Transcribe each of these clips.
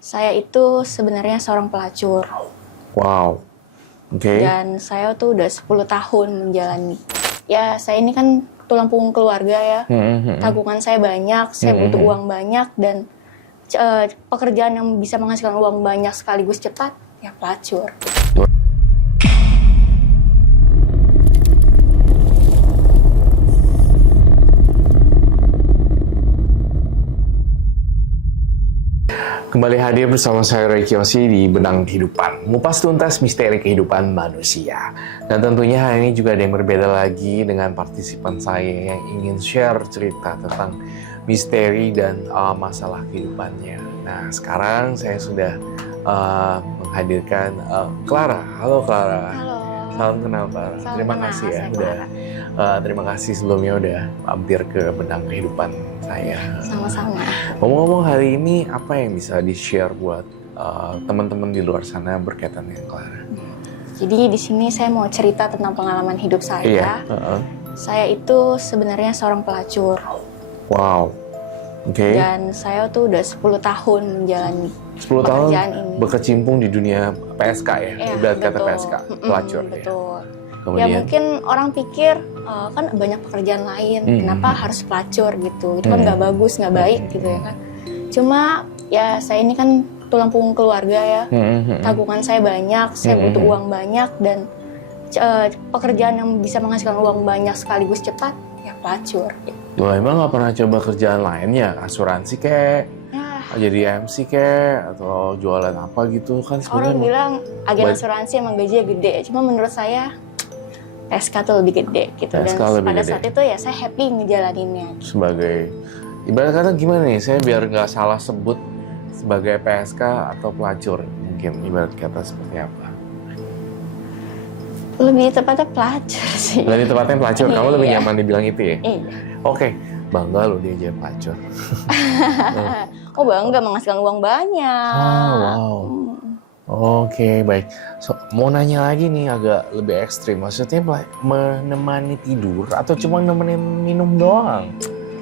Saya itu sebenarnya seorang pelacur. Wow. Oke. Dan saya tuh udah 10 tahun menjalani. Ya, saya ini kan tulang punggung keluarga ya. Tabungan saya banyak, saya butuh uang banyak, dan pekerjaan yang bisa menghasilkan uang banyak sekaligus cepat, ya pelacur. Kembali hadir bersama saya Roy Kiyoshi di Benang Kehidupan, mengupas tuntas misteri kehidupan manusia. Dan tentunya hari ini juga ada yang berbeda lagi dengan partisipan saya yang ingin share cerita tentang misteri dan masalah kehidupannya. Nah, sekarang saya sudah menghadirkan Clara. Halo Clara. Halo. Salam kenal Clara. Salam Terima kenal, kasih ya saya udah. Terima kasih sebelumnya udah mampir ke Benang Kehidupan saya. Sama-sama. Ngomong-ngomong, hari ini apa yang bisa di-share buat teman-teman di luar sana berkaitan dengan Clara? Jadi di sini saya mau cerita tentang pengalaman hidup saya. Iya. Saya itu sebenarnya seorang pelacur. Wow. Oke. Dan saya tuh udah 10 tahun menjalani 10 tahun pekerjaan ini. berkecimpung di dunia PSK ya? Ya, Udah kata betul. PSK, pelacur ya? Betul. Ya Kemudian? mungkin orang pikir kan banyak pekerjaan lain, kenapa harus pelacur gitu? Itu kan nggak bagus, nggak baik gitu ya kan. Cuma ya saya ini kan tulang punggung keluarga ya, tabungan saya banyak, saya butuh uang banyak, dan pekerjaan yang bisa menghasilkan uang banyak sekaligus cepat, ya pelacur. Gitu. Loh, emang nggak pernah coba kerjaan lain ya? Asuransi kek? Jadi MC kek? Atau jualan apa gitu? Kan sebenarnya Orang bilang agen asuransi emang gajinya gede, cuma menurut saya PSK tuh lebih gede gitu. Dan PSK lebih pada gede. saat itu ya saya happy ngejalaninnya. sebagai ibarat kata gimana nih, saya biar nggak salah sebut sebagai PSK atau pelacur, mungkin ibarat kata seperti apa? Lebih tepatnya pelacur sih. Lebih tepatnya pelacur, kamu lebih Iya. nyaman dibilang itu ya? Iya. Oke, bangga loh dia jadi pelacur. Oh bangga menghasilkan uang banyak. Wow. Oke, baik. So, mau nanya lagi nih agak lebih ekstrim, maksudnya menemani tidur atau cuma nemenin minum doang?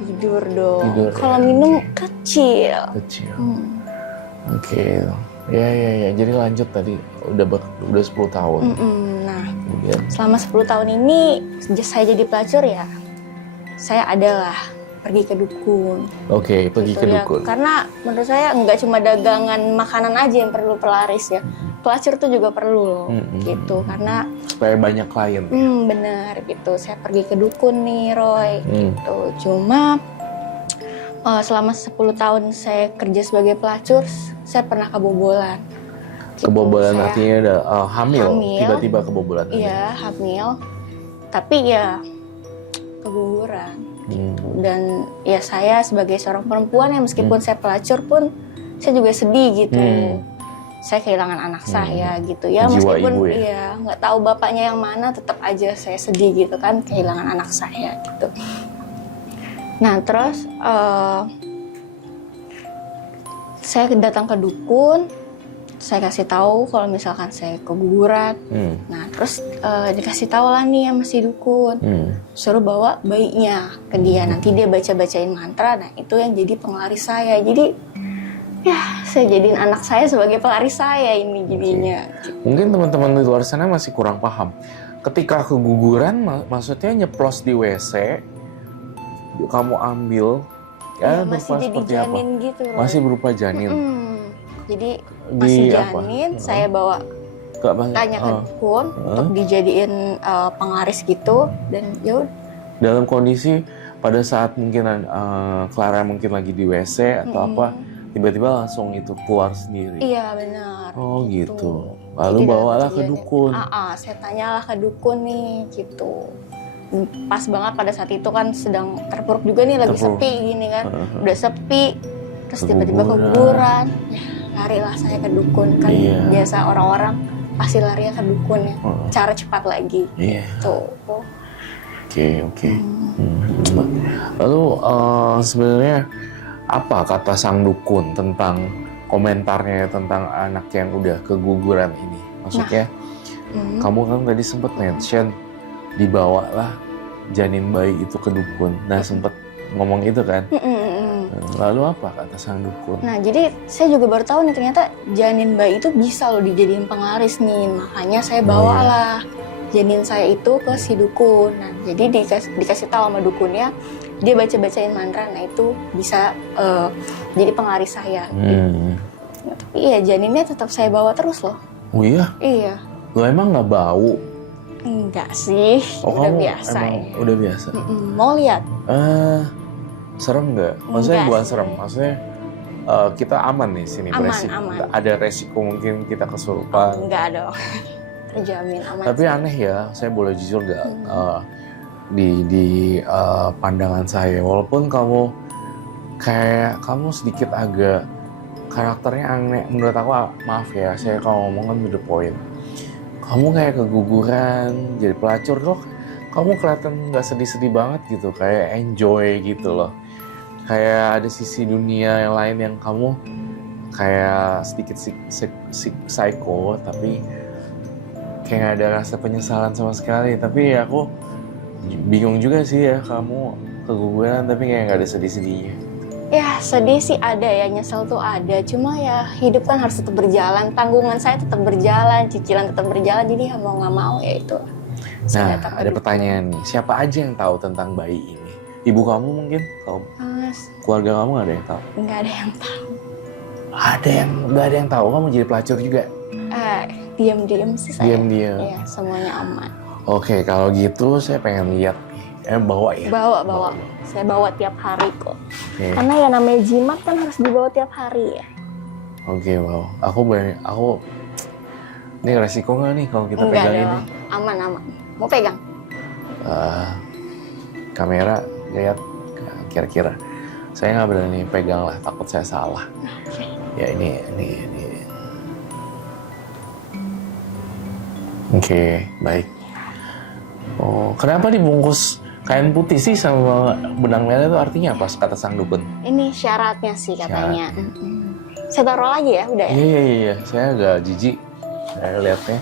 Tidur dong. Tidur, Kalau ya. minum kecil. Kecil. Oke, ya. Jadi lanjut tadi, udah 10 tahun. Nah, Kemudian, selama 10 tahun ini sejak saya jadi pelacur ya, saya adalah pergi ke dukun. oke, pergi Gitu ke ya. dukun. Karena menurut saya nggak cuma dagangan makanan aja yang perlu pelaris ya. Pelacur tuh juga perlu loh, gitu. Karena Supaya banyak klien. bener gitu. Saya pergi ke dukun nih, Roy, gitu. Cuma selama 10 tahun saya kerja sebagai pelacur, saya pernah kebobolan. Gitu. Kebobolan Saya artinya udah hamil, hamil. tiba-tiba kebobolan. Iya, hamil. Tapi ya keguguran. Dan ya saya sebagai seorang perempuan ya meskipun saya pelacur pun saya juga sedih gitu. Saya kehilangan anak saya gitu ya, Jiwa meskipun ibu ya? ya nggak tahu bapaknya yang mana, tetap aja saya sedih gitu kan kehilangan anak saya gitu. Nah terus saya datang ke dukun, saya kasih tahu kalau misalkan saya keguguran. Nah terus dikasih tahu lah nih sama si dukun, suruh bawa bayinya ke dia, nanti dia baca-bacain mantra. Nah itu yang jadi penglaris saya. Jadi ya saya jadiin anak saya sebagai pelaris saya ini jadinya. Mungkin teman-teman di luar sana masih kurang paham. Ketika keguguran, maksudnya nyeplos di WC, kamu ambil, Ya, berupa masih jadi seperti apa? janin gitu Roy. Masih berupa janin. Jadi Di masih apa? janin, saya bawa Gak banyak. tanya ke dukun untuk dijadiin penglaris gitu, dan ya udah. Dalam kondisi pada saat mungkin Clara mungkin lagi di WC atau apa, tiba-tiba langsung itu keluar sendiri. Iya benar. Oh gitu. Lalu Jadi bawalah dalam ke kejadian- dukun. saya tanyalah ke dukun nih gitu. Pas banget pada saat itu kan sedang terpuruk juga nih, lagi Terpuruk. sepi gini kan. Udah sepi, terus tiba-tiba keguguran. Ya larilah saya ke dukun kan. Iya. Biasa orang-orang pasti larinya ke dukun ya. Cara cepat lagi. Iya. Tuh. Oke. Lalu sebenarnya apa kata sang dukun tentang komentarnya tentang anak yang udah keguguran ini? Maksudnya, kamu kan tadi sempat mention dibawalah janin bayi itu ke dukun. Nah, sempat ngomong itu kan? Lalu apa kata sang dukun? Nah, jadi saya juga baru tahu nih ternyata janin bayi itu bisa loh dijadiin penglaris nih. Makanya saya bawalah janin saya itu ke si dukun. Nah, jadi dikasih tahu sama dukunnya, dia baca-bacain mantra, nah itu bisa jadi penglaris saya. Nah, tapi iya janinnya tetap saya bawa terus loh. Oh iya? Iya. Lo emang nggak bau? Enggak sih, udah biasa ya. Udah biasa? Mau lihat? Serem nggak? Maksudnya bukan serem, maksudnya kita aman nih sini. Aman. Ada resiko mungkin kita kesurupan. Enggak dong, terjamin aman. Tapi sih. Aneh ya, saya boleh jujur nggak? Di pandangan saya, walaupun kamu sedikit agak karakternya aneh, menurut aku, maaf ya, saya kalau ngomong kan to the point. Kamu kayak keguguran, jadi pelacur loh. Kamu kelihatan nggak sedih-sedih banget gitu, kayak enjoy gitu loh. Kayak ada sisi dunia yang lain yang kamu kayak sedikit psycho, tapi kayak nggak ada rasa penyesalan sama sekali. Tapi ya aku bingung juga sih ya, kamu keguguran tapi kayak nggak ada sedih-sedihnya. Ya sedih sih ada ya, nyesel tuh ada. Cuma ya hidup kan harus tetap berjalan, tanggungan saya tetap berjalan, cicilan tetap berjalan. Jadi ya mau nggak mau ya itu. Nah, ada pertanyaan nih, siapa aja yang tahu tentang bayi ini? Ibu kamu mungkin? Keluarga kamu nggak ada yang tahu? Nggak ada yang tahu. Nggak ada yang tahu kamu jadi pelacur juga? Diam-diam sih saya. Diam-diam. Iya, semuanya aman. Oke, kalau gitu saya pengen lihat. Bawa ya? Bawa. Saya bawa tiap hari kok. Okay. Karena ya namanya jimat kan harus dibawa tiap hari ya. Oke, bawa. Ini resiko nggak nih kalau kita Enggak pegang dong. ini? Aman. Mau pegang? Kamera lihat kira-kira. Saya nggak berani pegang lah, takut saya salah. Okay. Ya ini. Oke, baik. Oh, kenapa dibungkus kain putih sih sama benang merah itu artinya apa kata sang dukun? Ini syaratnya sih katanya. Saya taruh lagi ya, udah ya? Iya. Saya agak jijik saya lihatnya.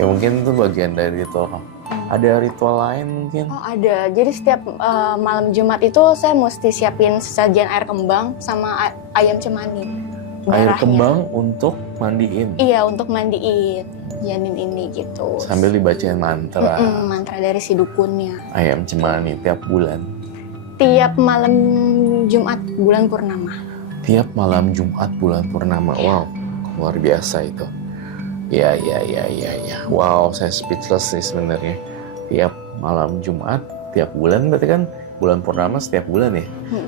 Ya mungkin itu bagian dari ritual. Ada ritual lain mungkin? Oh ada. Jadi setiap malam Jumat itu saya mesti siapin sesajian air kembang sama ayam cemani. Air kembang untuk mandiin? Iya, untuk mandiin janin ini gitu. Sambil dibacain mantra? Mantra dari si dukunnya. Ayam cemani tiap bulan? Tiap malam Jumat bulan purnama. Tiap malam Jumat bulan purnama? Wow, luar biasa itu. Ya. Wow, saya speechless sih sebenarnya. Tiap malam Jumat, tiap bulan berarti kan bulan purnama setiap bulan ya?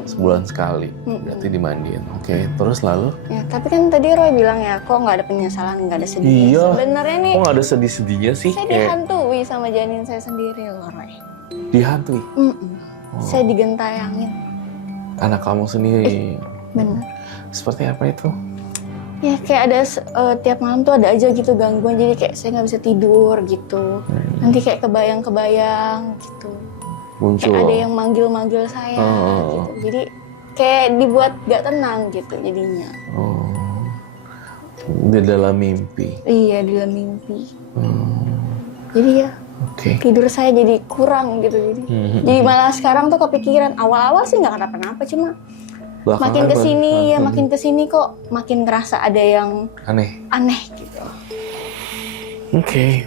Sebulan sekali, berarti dimandiin. Oke, terus lalu? Ya, tapi kan tadi Roy bilang ya, kok nggak ada penyesalan, nggak ada sedihnya. Iya. Sebenarnya nih. Kok nggak ada sedih-sedihnya sih? Saya dihantui sama janin saya sendiri loh, Roy. Dihantui? Saya digentayangin. Anak kamu sendiri? Bener. Seperti apa itu? Ya kayak ada tiap malam tuh ada aja gitu gangguan, jadi kayak saya nggak bisa tidur gitu. Nanti kayak kebayang-kebayang gitu. Muncul. Kayak ada yang manggil-manggil saya gitu. Jadi kayak dibuat gak tenang gitu jadinya. Di dalam mimpi? Iya, di dalam mimpi. Jadi ya tidur saya jadi kurang gitu. Jadi malah sekarang tuh kepikiran. Awal-awal sih gak kenapa-napa, cuma makin kesini kok makin ngerasa ada yang aneh gitu. Oke,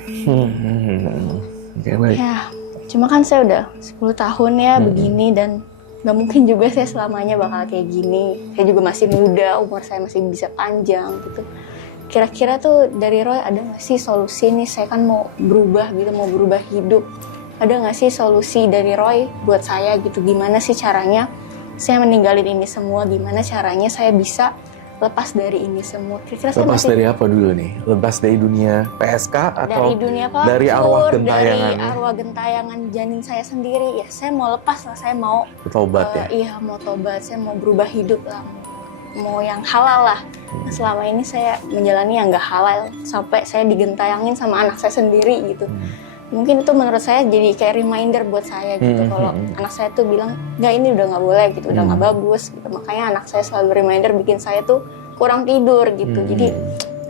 baik. Ya, cuma kan saya udah 10 tahun ya begini dan gak mungkin juga saya selamanya bakal kayak gini. Saya juga masih muda, umur saya masih bisa panjang gitu. Kira-kira tuh dari Roy ada gak sih solusi nih? Saya kan mau berubah gitu, mau berubah hidup. Ada gak sih solusi dari Roy buat saya gitu? Gimana sih caranya saya meninggalin ini semua? Gimana caranya saya bisa lepas dari ini semua? Kira-kira lepas dari apa dulu nih? Lepas dari dunia PSK atau dari dunia pelacur, dari arwah gentayangan? Dari arwah gentayangan janin saya sendiri ya. Saya mau lepas lah, saya mau tobat ya? Iya, mau tobat, saya mau berubah hidup lah, mau yang halal lah. Selama ini saya menjalani yang gak halal sampai saya digentayangin sama anak saya sendiri gitu. Mungkin itu menurut saya jadi kayak reminder buat saya gitu. Kalau anak saya tuh bilang, nggak, ini udah nggak boleh gitu, udah nggak bagus gitu. Makanya anak saya selalu reminder bikin saya tuh kurang tidur gitu. Jadi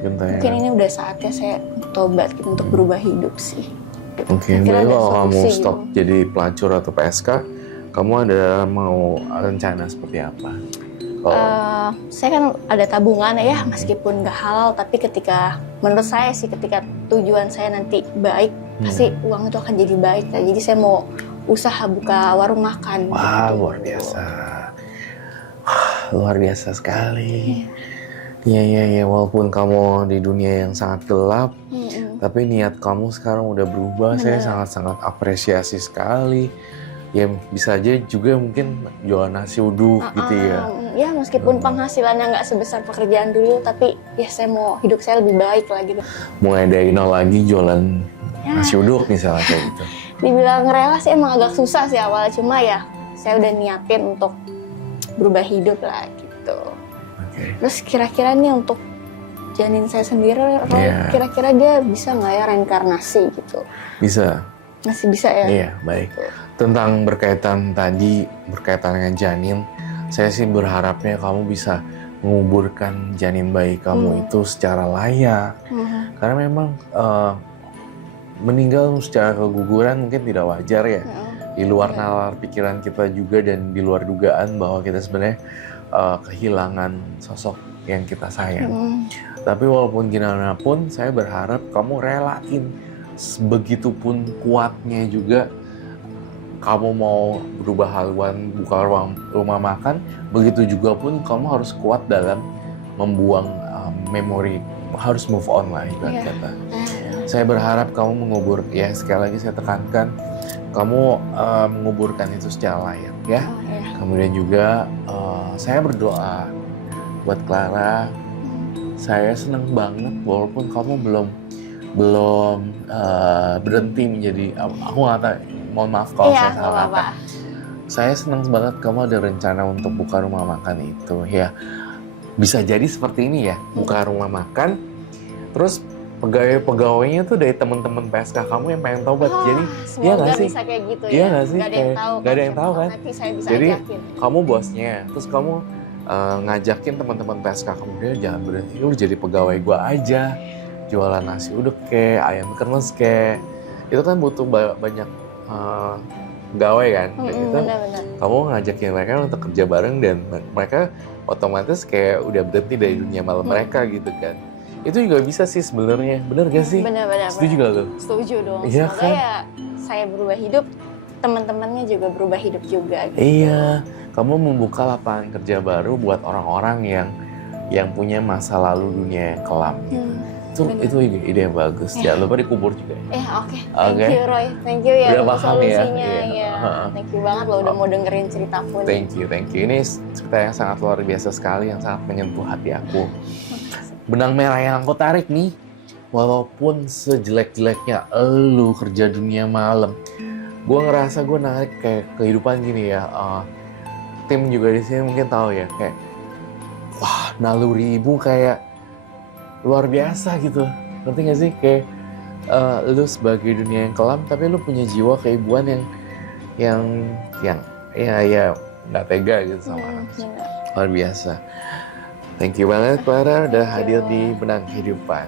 mungkin ini udah saatnya saya tobat gitu, untuk berubah hidup sih. Oke, berarti kalau kamu stop jadi pelacur atau PSK, kamu ada mau rencana seperti apa? Saya kan ada tabungan ya, meskipun nggak halal, tapi menurut saya sih ketika tujuan saya nanti baik, pasti uang itu akan jadi baik. Ya. Jadi saya mau usaha buka warung makan. Wah, gitu. luar biasa sekali. Iya, walaupun kamu di dunia yang sangat gelap, tapi niat kamu sekarang udah berubah. Saya sangat-sangat apresiasi sekali. Ya bisa aja juga mungkin jualan nasi uduk gitu ya. Ya meskipun penghasilannya nggak sebesar pekerjaan dulu, tapi ya saya mau hidup saya lebih baik lah gitu. Mulai dari nol lagi jualan nasi uduk misalnya kayak gitu. Dibilang rela sih emang agak susah sih awalnya, cuma ya saya udah niatin untuk berubah hidup lah gitu. Terus kira-kira nih untuk janin saya sendiri, kira-kira dia bisa nggak ya reinkarnasi gitu? Bisa. Masih bisa ya? Iya, baik. Tentang berkaitan dengan janin, saya sih berharapnya kamu bisa menguburkan janin bayi kamu itu secara layak. Karena memang meninggal secara keguguran mungkin tidak wajar ya. Di luar nalar pikiran kita juga dan di luar dugaan bahwa kita sebenarnya kehilangan sosok yang kita sayang. Tapi walaupun gimana pun, saya berharap kamu relain sebegitupun kuatnya juga kamu mau berubah haluan buka rumah makan, begitu juga pun kamu harus kuat dalam membuang memori, harus move on lah ibarat kata. Saya berharap kamu mengubur, ya sekali lagi saya tekankan, kamu menguburkan itu secara layak ya. Kemudian juga saya berdoa buat Clara. Saya senang banget walaupun kamu belum berhenti menjadi, aku nggak tahu, mohon maaf kalau saya salah kata. Saya senang banget kamu ada rencana untuk buka rumah makan itu ya. Bisa jadi seperti ini ya, buka rumah makan, terus pegawai-pegawainya tuh dari teman-teman PSK kamu yang pengen tobat. Jadi ya nggak sih? Bisa kayak gitu ya. Iya nggak sih? Nggak ada yang tahu. Nggak ada yang tahu kan? Nanti saya bisa jadi ajakin. Kamu bosnya, terus kamu ngajakin teman-teman PSK kamu, dia jangan berhenti, lu jadi pegawai gua aja, jualan nasi uduk kek, ayam kremes kek, itu kan butuh banyak pegawai kan, dan itu Benar-benar. kamu ngajakin mereka untuk kerja bareng dan mereka otomatis kayak udah berhenti dari dunia malam mereka gitu kan. Itu juga bisa sih sebenarnya, bener gak sih? Benar-benar. Setuju gak lo? Setuju dong. Iya Semoga kan? ya saya berubah hidup, teman-temannya juga berubah hidup juga. Gitu. Iya, kamu membuka lapangan kerja baru buat orang-orang yang punya masa lalu dunia yang kelam gitu. Itu ide yang bagus. Jangan lupa dikubur juga. Oke. Thank you Roy. Thank you ya udah untuk paham solusinya. ya. Thank you banget lo udah mau dengerin cerita Pun. Thank you. Ini cerita yang sangat luar biasa sekali, yang sangat menyentuh hati aku. Benang merah yang aku tarik nih, walaupun sejelek-jeleknya elu kerja dunia malam, gue ngerasa gue narik kayak kehidupan gini ya. Tim juga di sini mungkin tahu ya, kayak wah, naluri ibu kayak luar biasa gitu. Ngerti gak sih? Kayak lu sebagai dunia yang kelam, tapi lu punya jiwa keibuan yang ya nggak tega gitu sama anak. Luar biasa. Thank you banget Clara udah hadir di Benang Kehidupan.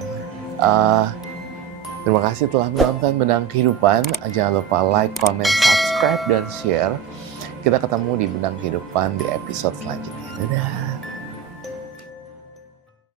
Terima kasih telah menonton Benang Kehidupan. Jangan lupa like, comment, subscribe, dan share. Kita ketemu di Benang Kehidupan di episode selanjutnya. Dadah.